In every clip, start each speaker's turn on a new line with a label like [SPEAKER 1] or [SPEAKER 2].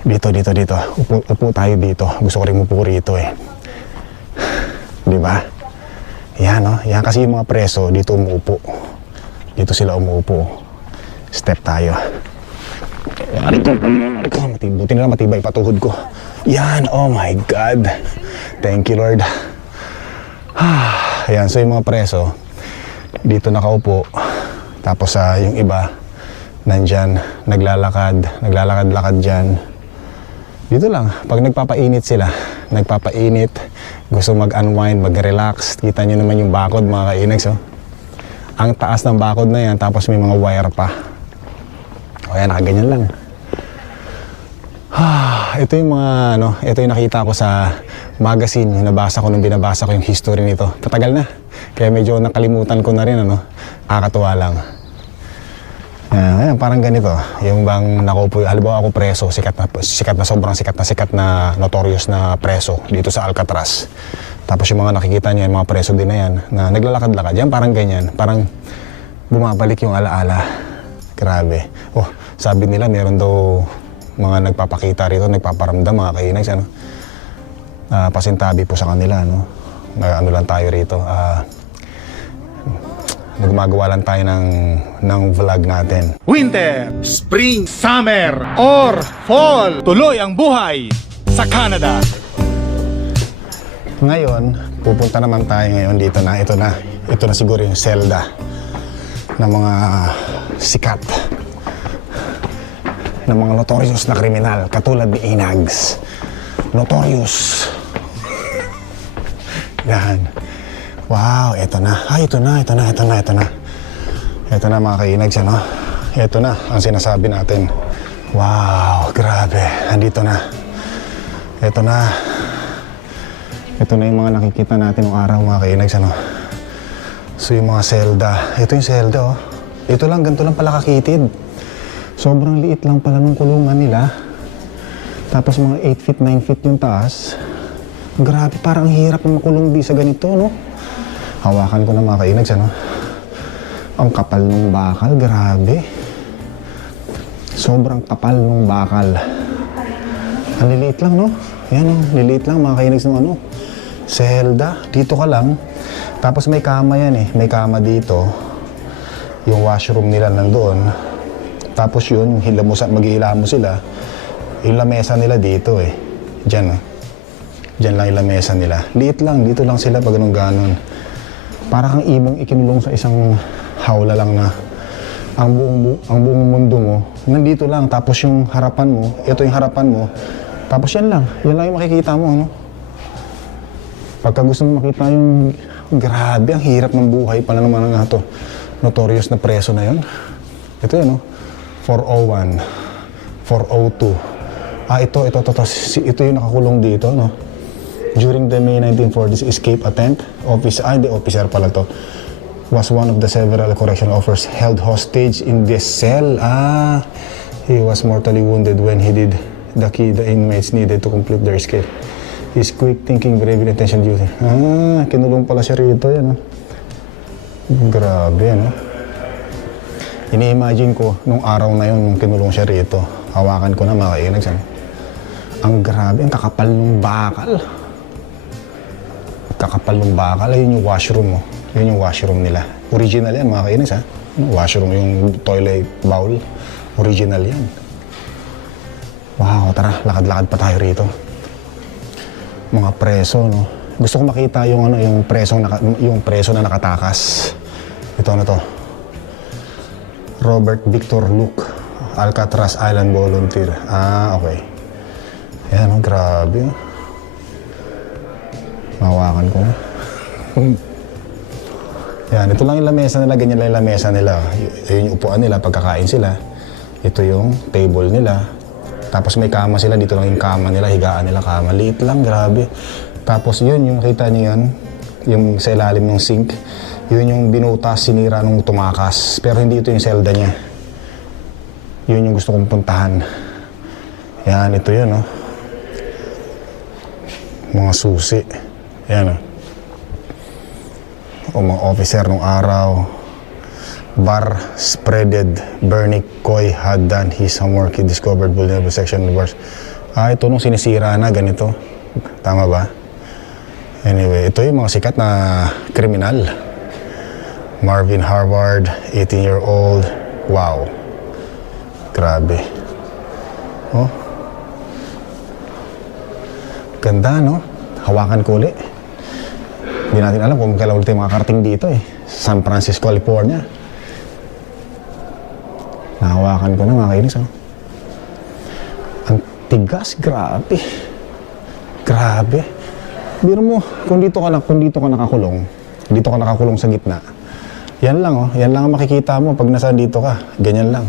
[SPEAKER 1] Dito, dito, dito. Upo, upo tayo dito. Gusto ko rin upo rito eh. Di ba? Yan, no? Yan kasi yung mga preso, dito umuupo. Dito sila umuupo. Step tayo. Ko. Matibay, buti na lang matibay patuhod ko. Yan, oh my God. Thank you, Lord. Ayan, so yung mga preso, dito nakaupo. Tapos sa yung iba, nandyan, naglalakad, naglalakad-lakad dyan. Dito lang, pag nagpapainit sila, nagpapainit, gusto mag-unwind, mag-relax, kita nyo naman yung bakod mga kainags, oh. Ang taas ng bakod na yan, tapos may mga wire pa. O yan, nakaganyan lang. Ito yung mga ano, ito yung nakita ko sa magazine, yung nabasa ko nung binabasa ko yung history nito. Tatagal na. Kaya medyo nakalimutan ko na rin ano. Nakakatuwa lang. Ayan, ayan, parang ganito. Yung bang nakupo, halimbawa ako preso, sikat na, sikat na sobrang sikat na sikat na notorious na preso dito sa Alcatraz. Tapos yung mga nakikita niyo, yung mga preso din na yan, na naglalakad-lakad. Yan, parang ganyan. Parang bumabalik yung alaala. Grabe. Oh, sabi nila meron daw mga nagpapakita rito, nagpaparamdam mga kainags, ano? Ah, pasintabi po sa kanila, no? Na, ano lang tayo rito, ah, gumagawa lang tayo ng, ng vlog natin.
[SPEAKER 2] Winter, Spring, Summer, or Fall. Tuloy ang buhay sa Canada.
[SPEAKER 1] Ngayon, pupunta naman tayo ngayon dito na, ito na, ito na siguro yung selda ng mga sikat ng mga notorious na kriminal katulad ni Inags. Notorious. Yan. Wow, ito na. Ay, ito na, ito na, ito na, ito na. Ito na mga kainags, ano? Ito na ang sinasabi natin. Wow, grabe. Andito na. Ito na. Ito na yung mga nakikita natin ng araw mga kainags, ano? So yung mga selda. Ito yung selda, oh. Ito lang, ganito lang pala kakitid. Sobrang liit lang pala nung kulungan nila. Tapos mga 8 feet, 9 feet yung taas. Grabe, parang ang hirap na makulong di sa ganito, no? Hawakan ko na mga kainags, ano? Ang kapal ng bakal, grabe. Sobrang kapal ng bakal. Ang liliit lang, no? Yan, oh, liliit lang, mga kainags ng ano. Selda, dito ka lang. Tapos may kama yan eh. May kama dito. Yung washroom nila nandoon. Tapos yun, hilamusa, maghihilamo sila. Yung lamesa nila dito eh. Diyan oh. Diyan lang yung lamesa nila. Liit lang, dito lang sila pag ganun ganon. Para kang ibong ikinulong sa isang hawla lang na ang buong, bu- ang buong mundo mo, nandito lang. Tapos yung harapan mo, ito yung harapan mo. Tapos yan lang. Yan lang yung makikita mo. Ano? Pagka gusto mo makita yung grabe, ang hirap ng buhay pala naman nga to. Notorious na preso na yun. Ito yan, oh. 401, 402. Ah, ito, ito, ito, ito, ito yung nakakulong dito, no? During the May 1940s escape attempt, office, ah, hindi, officer pala to, was one of the several correctional officers held hostage in this cell. Ah, he was mortally wounded when he did the key the inmates needed to complete their escape. His quick thinking, brave and attention duty. Ah, kinulong pala siya rito, yan, oh. Grabe, ano? Ini-imagine ko, nung araw na yun, nung kinulong siya rito, hawakan ko na kainags, ano? Ang grabe, ang kakapal ng bakal. Kakapal ng bakal, ayun yung washroom mo. Yun yung washroom nila. Original yan, mga kainags, ha? Washroom, yung toilet bowl. Original yan. Wow, tara, lakad-lakad pa tayo rito. Mga preso, no? Gusto ko makita yung ano, yung preso, naka, yung preso na nakatakas. Ito ano to? Robert Victor Luke, Alcatraz Island Volunteer. Ah, okay. Ayan, oh, grabe. Mahawakan ko. Yan, ito lang yung lamesa nila, ganyan lang yung lamesa nila. Yun yung upuan nila, pagkakain sila. Ito yung table nila. Tapos may kama sila, dito lang yung kama nila, higaan nila kama. Liit lang, grabe. Tapos yun, yung kita niyo yan, yung sa ilalim ng sink, yun yung binutas, sinira nung tumakas. Pero hindi ito yung selda niya. Yun yung gusto kong puntahan. Yan, ito yun, oh. Mga susi. Yan, oh o mga officer nung araw. bar spreaded Bernie Coy had done his homework. He discovered vulnerable section of bars. Ah, ito nung sinisira na ganito. Tama ba? Anyway, ito yung mga sikat na kriminal. Marvin Harvard, 18-year-old. Wow. Grabe. Oh. Ganda, no? Hawakan ko uli. Hindi natin alam kung kailan ulit makakarating dito eh. San Francisco, California. Nahawakan ko na mga kainis, oh. Ang tigas, grabe. Grabe. Biro mo, kung dito ka na, kung dito ka nakakulong, dito ka nakakulong sa gitna, yan lang, oh. Yan lang ang makikita mo pag nasa dito ka. Ganyan lang.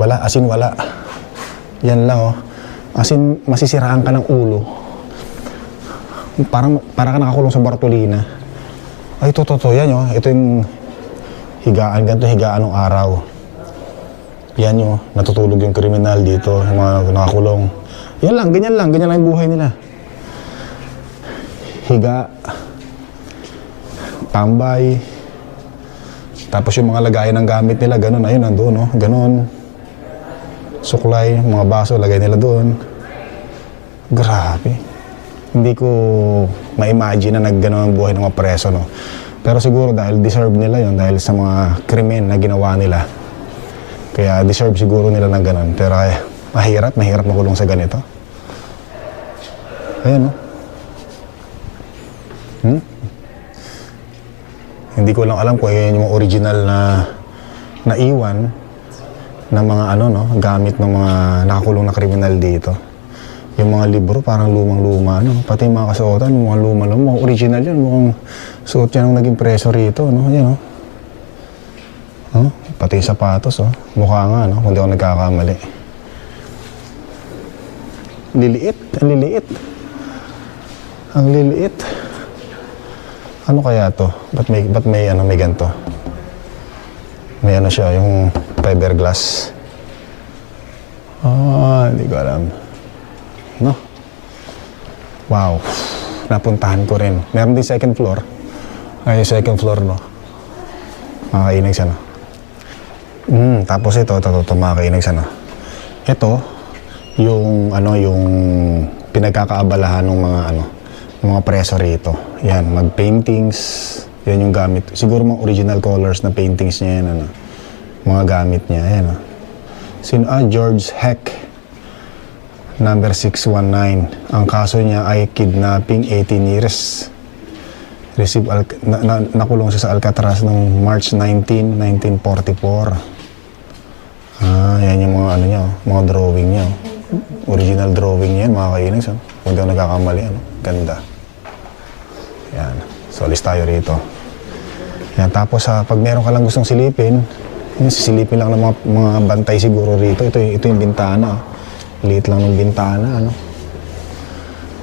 [SPEAKER 1] Wala, asin wala. Yan lang, oh. Asin, masisiraan ka ng ulo. Parang, para ka nakakulong sa Bartolina. Ay, ito, ito. Yan, oh. Ito yung higaan. Ganito higaan ng araw. Yan yung natutulog yung kriminal dito, yung mga nakakulong. Yan lang, ganyan lang. Ganyan lang yung buhay nila. Higa. Tambay. Tapos yung mga lagayan ng gamit nila, ganun, ayun, nandun, no? Ganun. Suklay, mga baso, lagay nila doon. Grabe. Hindi ko ma-imagine na nagganon ang buhay ng mga preso, no? Pero siguro dahil deserve nila yon dahil sa mga krimen na ginawa nila. Kaya deserve siguro nila ng ganon. Pero ay, mahirap, mahirap makulong sa ganito. Ayan, no? Hmm? Hindi ko lang alam kung yun yung original na naiwan ng mga ano no, gamit ng mga nakakulong na kriminal dito. Yung mga libro parang lumang-luma no, pati yung mga kasuotan, mga luma-luma, mga original yun, mukhang suot yan ng naging preso rito, no, yan no. Oh, pati yung sapatos, oh. Mukha nga, no, kung di ako nagkakamali. Liliit, ang liliit. Ang liliit. Ano kaya to? Ba't may, ba't may, ano, may ganito? May ano siya, yung fiberglass. Ah, hindi ko alam. Wow. Napuntahan ko rin. Meron din second floor. Ay, second floor, no? Makakainig siya, no? Hmm, tapos ito, ito, ito, ito makakainig siya, no? Ito, yung, ano, yung pinagkakaabalahan ng mga, ano, mga preso rito. Yan, mag-paintings. Yan yung gamit. Siguro mga original colors na paintings niya yan, ano. Mga gamit niya, yan, no? Sino? Ah, George Heck. Number 619. Ang kaso niya ay kidnapping 18 years. Receive al- na, na, nakulong siya sa Alcatraz noong March 19, 1944. Ah, yan yung mga ano niya, oh, mga drawing niya. oh. Original drawing niya, mga kainis. Oh. Di ako nagkakamali, ano? Ganda. Yan. So, alis tayo rito. Yan, tapos sa pag meron ka lang gustong silipin, yun, sisilipin lang ng mga, mga bantay siguro rito. Ito, ito yung bintana. oh. Liit lang ng bintana, ano.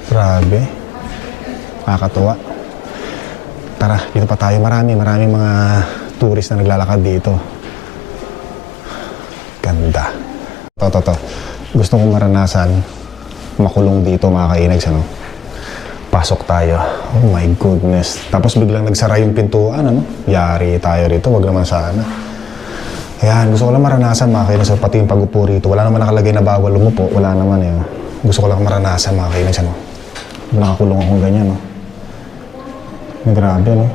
[SPEAKER 1] Grabe. Nakakatuwa. Tara, dito pa tayo. Marami, marami mga tourist na naglalakad dito. Ganda. To, to, to. Gusto kong maranasan makulong dito mga kainags, ano? Pasok tayo. Oh my goodness. Tapos biglang nagsara yung pintuan, ano? Yari tayo rito, wag naman sana. Ayan, gusto ko lang maranasan mga kainags, pati yung pagupo rito. Wala naman nakalagay na bawal umupo, wala naman eh. Gusto ko lang maranasan mga kainags, ano? Nakakulong akong ganyan, no? Grabe, no?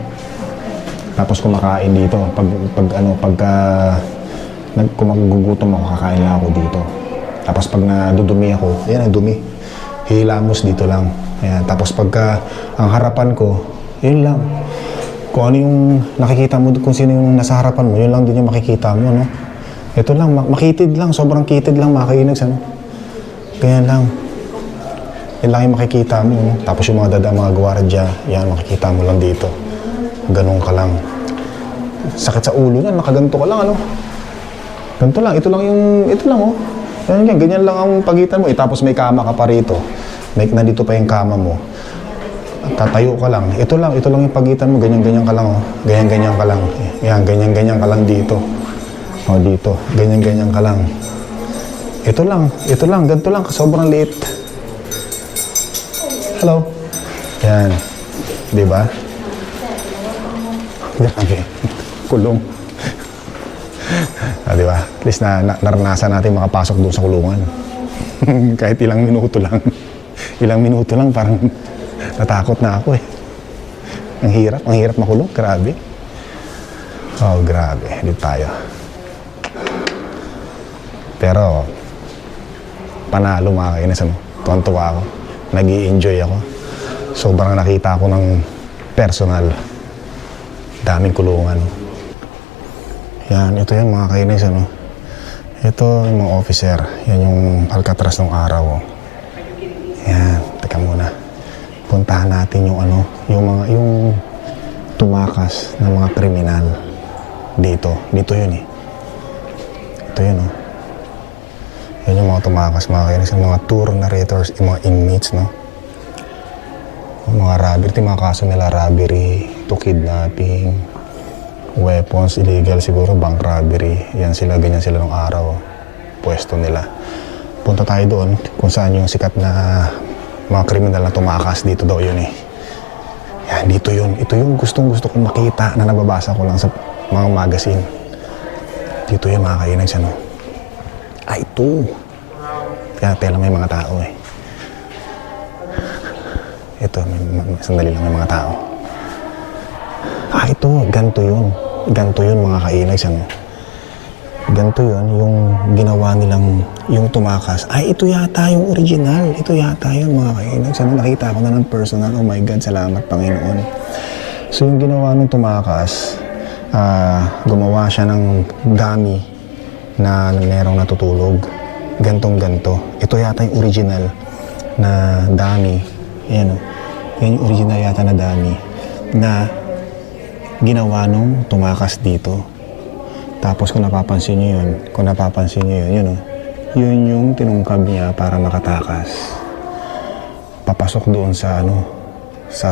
[SPEAKER 1] Tapos kumakain dito. Pag, pag ano, pagka nag, kung magugutom ako, kakain lang ako dito. Tapos pag nadudumi ako, ayan, dumi. Hilamos dito lang. Ayan. Tapos pagka ang harapan ko, yun lang. Kung ano yung nakikita mo, kung sino yung nasa harapan mo, yun lang din yung makikita mo, no? Ito lang, mak- makitid lang, sobrang kitid lang, makakainags, ano? Ganyan lang. Yan lang yung makikita mo. No? Tapos yung mga dada, mga gwardiya, yan, makikita mo lang dito. Ganun ka lang. Sakit sa ulo na, nakaganto ka lang, ano? Ganito lang, ito lang yung, ito lang, oh. Yan, yan, ganyan lang ang pagitan mo. Eh, tapos may kama ka pa rito. May, nandito pa yung kama mo. Tatayo ka lang. Ito lang, ito lang yung pagitan mo. Ganyan-ganyan ka lang, oh. Ganyan-ganyan ka lang. Yan, ganyan-ganyan ka lang dito. O, dito. Ganyan-ganyan ka lang. Ito lang, ito lang, ganito lang. Sobrang liit. Hello. Yan. Di ba? Grabe. Kulong. ah, di ba? At least na, na naranasan natin makapasok doon sa kulungan. Kahit ilang minuto lang. ilang minuto lang parang natakot na ako eh. Ang hirap, ang hirap makulong. Grabe. Oh, grabe. Dito tayo. Pero, panalo mga kainis, ano? Tuwan-tuwa ako. nag enjoy ako. Sobrang nakita ko ng personal. Daming kulungan. Yan, ito yung mga kainis, ano? Ito yung mga officer. Yan yung Alcatraz ng araw. Yan, teka muna. Puntahan natin yung ano, yung mga, yung tumakas ng mga kriminal. Dito. Dito yun eh. Ito yun oh. Yan yung mga tumakas, mga kainis, yung mga tour narrators, yung mga inmates, no? Yung mga robbery, yung mga kaso nila, robbery, to kidnapping, weapons, illegal siguro, bank robbery. Yan sila, ganyan sila ng araw. Pwesto nila. Punta tayo doon kung saan yung sikat na mga kriminal na tumakas. Dito daw yun eh. Yan, dito yun. Ito yung gustong gusto kong makita na nababasa ko lang sa mga magazine. Dito yun mga kainag siya, no? Ah, ito. Kaya tela may mga tao eh. Ito, may, may, sandali lang may mga tao. Ah, ito. Ganto yun. Ganto yun mga kainag siya, no? Ganto yun, yung ginawa nilang, yung tumakas. Ay, ito yata yung original. Ito yata yun mga kainag. Sana nakita ko na ng personal. Oh my God, salamat Panginoon. So yung ginawa nung tumakas, ah, gumawa siya ng dummy na merong natutulog. Gantong ganto. Ito yata yung original na dummy. Yan o. Yan yung original yata na dummy na ginawa nung tumakas dito. Tapos kung napapansin niyo yun, kung napapansin niyo yun, yun o. Yun yung tinungkab niya para makatakas. Papasok doon sa ano, sa,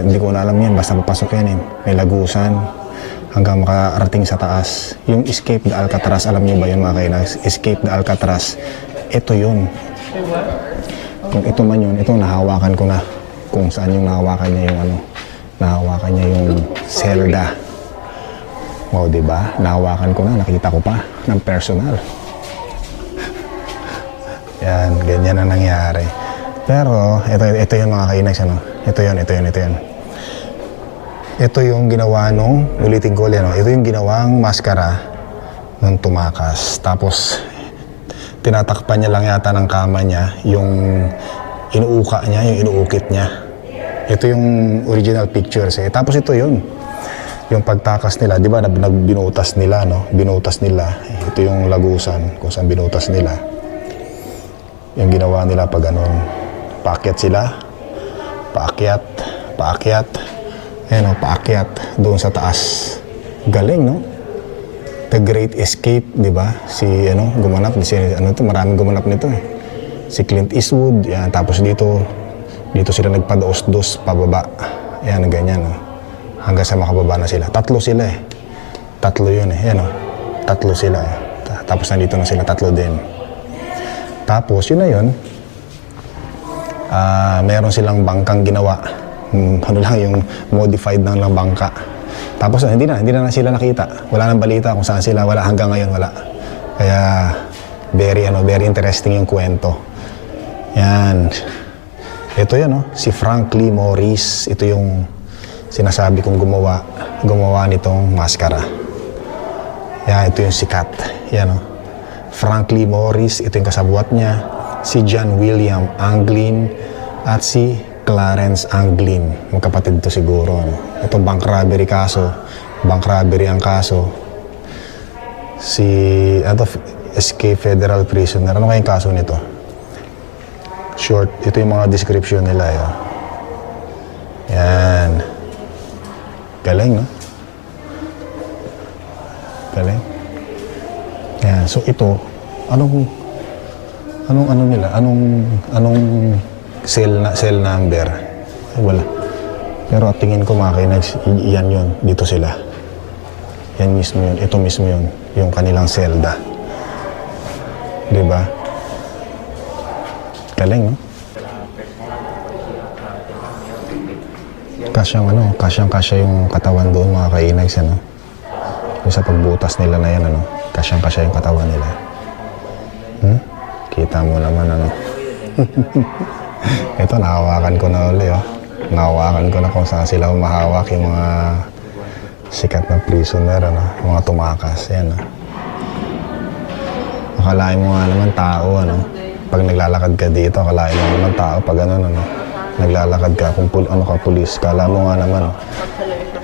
[SPEAKER 1] hindi ko na alam yan, basta papasok yan eh. May lagusan hanggang makarating sa taas. Yung Escape the Alcatraz, alam niyo ba yun mga kainas? Escape the Alcatraz, ito yun. Kung ito man yun, ito nahawakan ko na. Kung saan yung nahawakan niya yung ano, nahawakan niya yung selda. O, di ba? Nahawakan ko na, nakita ko pa ng personal. Yan, ganyan na nangyari. Pero, ito, ito yung mga kainags, ano? Ito yun, ito yun, ito yun. Ito yung ginawa nung, ulitin ko ulit, ano? Ito yung ginawang maskara nung tumakas. Tapos, tinatakpan niya lang yata ng kama niya yung inuuka niya, yung inuukit niya. Ito yung original pictures eh. Tapos ito yun. Yung pagtakas nila, di ba, nagbinutas nila, no? Binutas nila. Ito yung lagusan kung saan binutas nila. Yung ginawa nila pag ganun. Paakyat sila. Paakyat. Paakyat. Ayan o, paakyat. Doon sa taas. Galing, no? The Great Escape, di ba? Si, ano, gumanap. Si, ano to, maraming gumanap nito eh. Si Clint Eastwood. Yan. Tapos dito, dito sila nagpadaos-dos pababa. Yan, ganyan, no? Hanggang sa makababa na sila. Tatlo sila eh. Tatlo yun eh. Yan, oh. Tatlo sila eh. Ta- Tapos nandito na sila, tatlo din. Tapos, yun na yun. Ah, meron silang bangkang ginawa. Hmm, ano lang, yung modified na lang bangka. Tapos, hindi na, hindi na, na sila nakita. Wala nang balita kung saan sila. Wala hanggang ngayon, wala. Kaya, very, ano, very interesting yung kwento. Yan. Ito yan, oh, si Frank Lee Morris. Ito yung sinasabi kong gumawa, gumawa nitong maskara. Yan, ito yung sikat. Yan, oh. Frank Lee Morris, ito yung kasabwat niya. Si John William Anglin at si Clarence Anglin. Magkapatid to siguro. Ano. Ito bank robbery kaso. Bank robbery ang kaso. Si, ano, escape federal prisoner. Ano kayong kaso nito? Short. Ito yung mga description nila. eh, oh. Yan. Galing, no? Galing. Yan. So ito, anong anong ano nila? Anong anong cell na cell number? Ay, wala. Pero tingin ko mga kinags, yan yun. Dito sila. Yan mismo yun. Ito mismo yun. Yung kanilang selda. Di ba? Galing, no? Kasyang ano, kasyang kasya yung katawan doon mga kainags, ano? Yung sa pagbutas nila na yan, ano, kasyang-kasya yung katawan nila. Hmm? Kita mo naman, ano. Ito, nahawakan ko na uli, oh. Nahawakan ko na kung saan sila humahawak yung mga sikat na prisoner, ano, mga tumakas, yan, oh. Akalain mo nga naman tao, ano. Pag naglalakad ka dito, akalain mo naman tao pag ano, ano. Naglalakad ka, kung pul ano ka, pulis, kala mo nga naman, oh.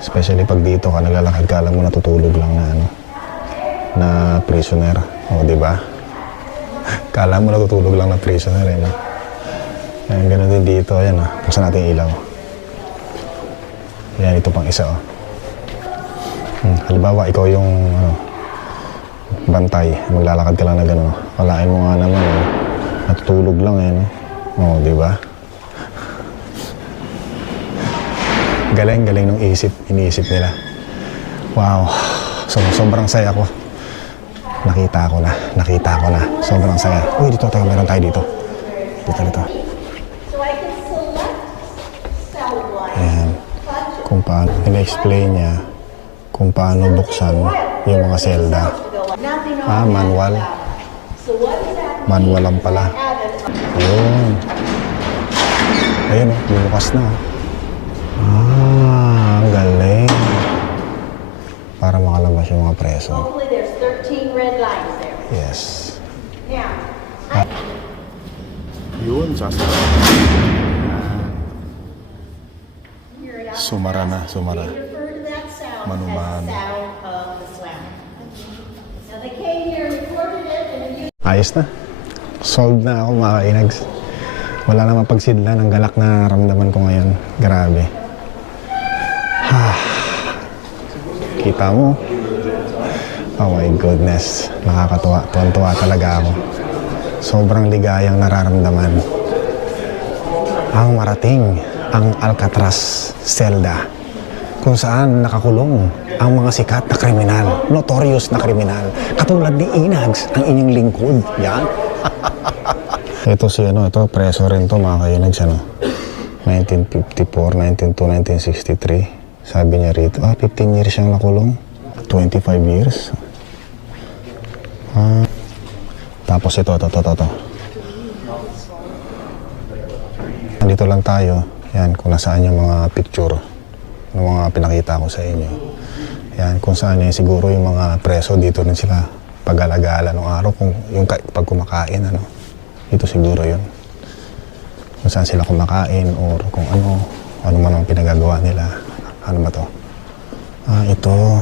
[SPEAKER 1] Especially pag dito ka, naglalakad ka, alam mo natutulog lang na, ano, na prisoner. O, di ba? Kala mo natutulog lang na prisoner, eh, no? Ayan, ganun din dito. Ayan, ah. Buksan natin ilaw. Ayan, ito pang isa, oh. Hmm, halimbawa, ikaw yung, ano, bantay. Maglalakad ka lang na gano'n. Kalain mo nga naman, eh. Natutulog lang, eh, no? Oo, di ba? Galing, galing ng isip, iniisip nila. Wow. So, sobrang saya ko. Nakita ko na, nakita ko na. Sobrang saya. Uy, dito tayo, meron tayo dito. Dito, dito. Ayan. Kung paano, in-explain niya kung paano buksan yung mga selda. Ah, manual. Manual lang pala. Yun. Ayun, oh, na. oh. Ah, ang galing. Para makalabas yung mga preso.
[SPEAKER 3] Hopefully there's 13 red lines there.
[SPEAKER 1] Yes.
[SPEAKER 3] Now,
[SPEAKER 2] Yun,
[SPEAKER 3] hear it out.
[SPEAKER 1] Sumara na, sumara.
[SPEAKER 3] You
[SPEAKER 1] Ayos na. Solved na ako mga kainags. Wala na mapagsidlan ang galak na naramdaman ko ngayon. Grabe. Ha. Kita mo? Oh my goodness. Nakakatuwa. Tuwan-tuwa talaga ako. Sobrang ligayang nararamdaman. Ang marating ang Alcatraz Zelda kung saan nakakulong ang mga sikat na kriminal, notorious na kriminal, katulad ni Inags, ang inyong lingkod. Yan. ito si ano, ito, preso rin to mga kainags, ano. 1954, 1902, 1963. Sabi niya rito, ah, 15 years siyang nakulong. 25 years. Ah. Tapos ito, ito, ito, ito, ito. Nandito lang tayo. Yan, kung nasaan yung mga picture ng mga pinakita ko sa inyo. Yan, kung saan yan, siguro yung mga preso dito rin sila pag-alagala ng araw kung yung pag kumakain, ano. Dito siguro yun. Kung saan sila kumakain or kung ano, ano man ang pinagagawa nila. Ano ba to? Ah, ito.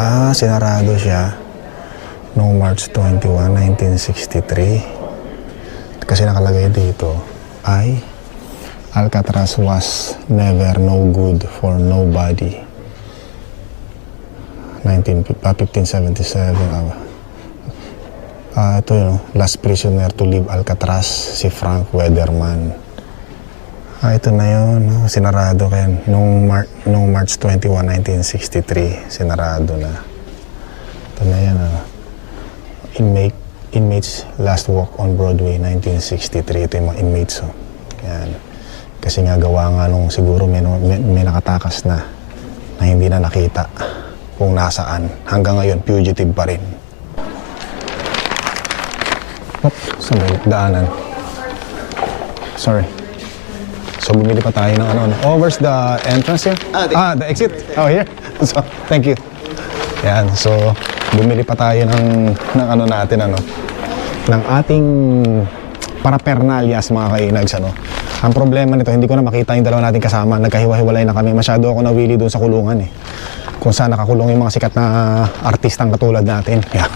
[SPEAKER 1] Ah, sinarado siya noong March 21, 1963. Kasi nakalagay dito ay Alcatraz was never no good for nobody. 19, ah, 1577. ah. Ah, ito yun, last prisoner to leave Alcatraz, si Frank Wederman. Ah, ito na yun, no? sinarado kaya nung, Mar- nung March 21, 1963, sinarado na. Ito na yan, ah. Inmate, inmates last walk on Broadway, 1963. Ito yung mga inmates, oh. Yan. Kasi nga gawa nga nung siguro may, may, may nakatakas na na hindi na nakita kung nasaan. Hanggang ngayon, fugitive pa rin. Oop, saan ba yung daanan? Sorry. So, bumili pa tayo ng ano, ano. Oh, where's the entrance here? Ah, the, exit. Oh, here. So, thank you. Yan, so, bumili pa tayo ng, ng ano natin, ano, ng ating parapernalyas, mga kainags, ano. Ang problema nito, hindi ko na makita yung dalawa nating kasama. Nagkahiwa-hiwalay na kami. Masyado ako nawili doon sa kulungan, eh. Kung saan nakakulong yung mga sikat na artistang katulad natin. Yeah.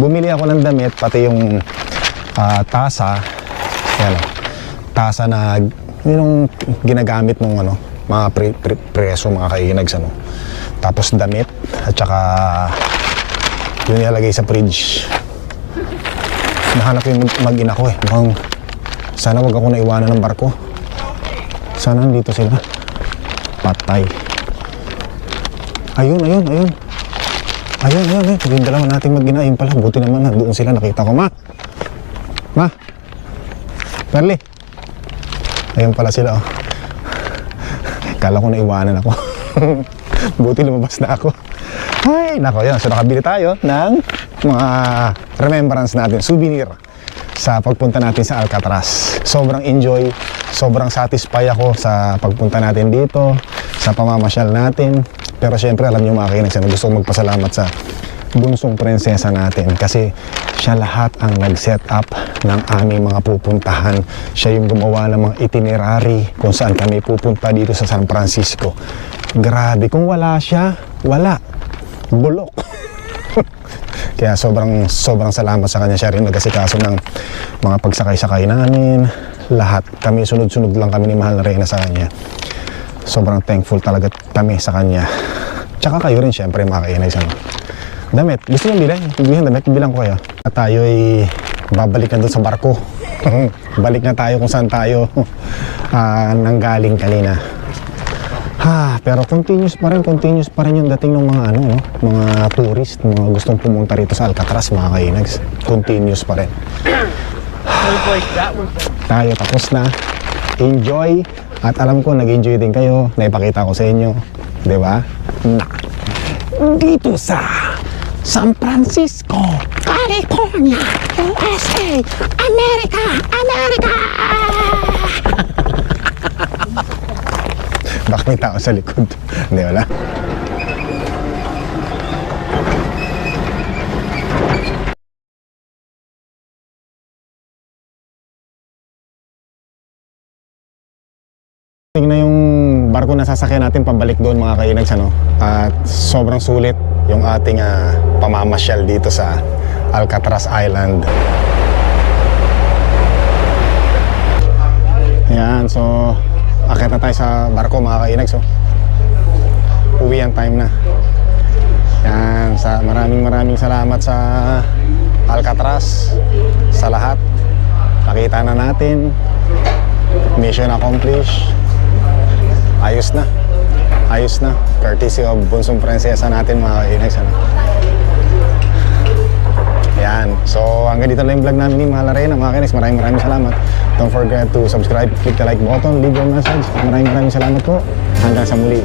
[SPEAKER 1] Bumili ako ng damit, pati yung ah, tasa. Yan, oh. Tasa na yung ginagamit ng ano, mga pre, pre- preso, mga kainags. Ano. Tapos damit, at saka yun nilalagay sa fridge. Nahanap yung mag- mag-ina ko eh. Mukhang sana wag ako naiwanan ng barko. Sana nandito sila. Patay. Ayun, ayun, ayun. Ayun, ayun, ayun. Yung dalawa nating mag-ina, yun pala. Buti naman na doon sila. Nakita ko, ma. Ma. Perli. Ayun pala sila, oh. Kala ko naiwanan ako. Buti lumabas na ako. Ay, nako yan. So nakabili tayo ng mga remembrance natin, souvenir sa pagpunta natin sa Alcatraz. Sobrang enjoy, sobrang satisfy ako sa pagpunta natin dito, sa pamamasyal natin. Pero syempre, alam niyo mga kainex, ano, gusto kong magpasalamat sa bunsong prinsesa natin kasi siya lahat ang nag-set up ng aming mga pupuntahan. Siya yung gumawa ng mga itinerary kung saan kami pupunta dito sa San Francisco. Grabe, kung wala siya, wala. Bulok. Kaya sobrang sobrang salamat sa kanya siya rin nag-asikaso ng mga pagsakay-sakay namin. Lahat. Kami sunod-sunod lang kami ni Mahal na Reyna sa kanya. Sobrang thankful talaga kami sa kanya. Tsaka kayo rin syempre mga kainay sa Damit. Gusto niyo bilhin? Bilhin damit. Bilang ko kayo. At tayo ay babalik na doon sa barko. Balik na tayo kung saan tayo ah, nanggaling kanina. Ha, pero continuous pa rin, continuous pa rin yung dating ng mga ano, no? mga tourist, mga gustong pumunta rito sa Alcatraz, mga kainags. Continuous pa rin. Tayo tapos na. Enjoy. At alam ko, nag-enjoy din kayo. Naipakita ko sa inyo. Di ba? Na. Dito sa San Francisco, California, USA, America, America! Baka may tao sa likod. Hindi, wala. Tingnan yung barko na sasakyan natin pabalik doon mga kainags ano. At sobrang sulit yung ating ah, pamamasyal dito sa Alcatraz Island. Yan, so akit na tayo sa barko mga kainags. So. Uwi ang time na. Yan, sa maraming maraming salamat sa Alcatraz, sa lahat. Nakita na natin. Mission accomplished. Ayos na. Ayos na. Courtesy of Bunsong Prinsesa natin mga kainags. Ano? Yan. So, hanggang dito lang yung vlog namin ni Mahal Arena. Mga kainags, maraming maraming salamat. Don't forget to subscribe, click the like button, leave your message. Maraming maraming salamat po. Hanggang sa muli.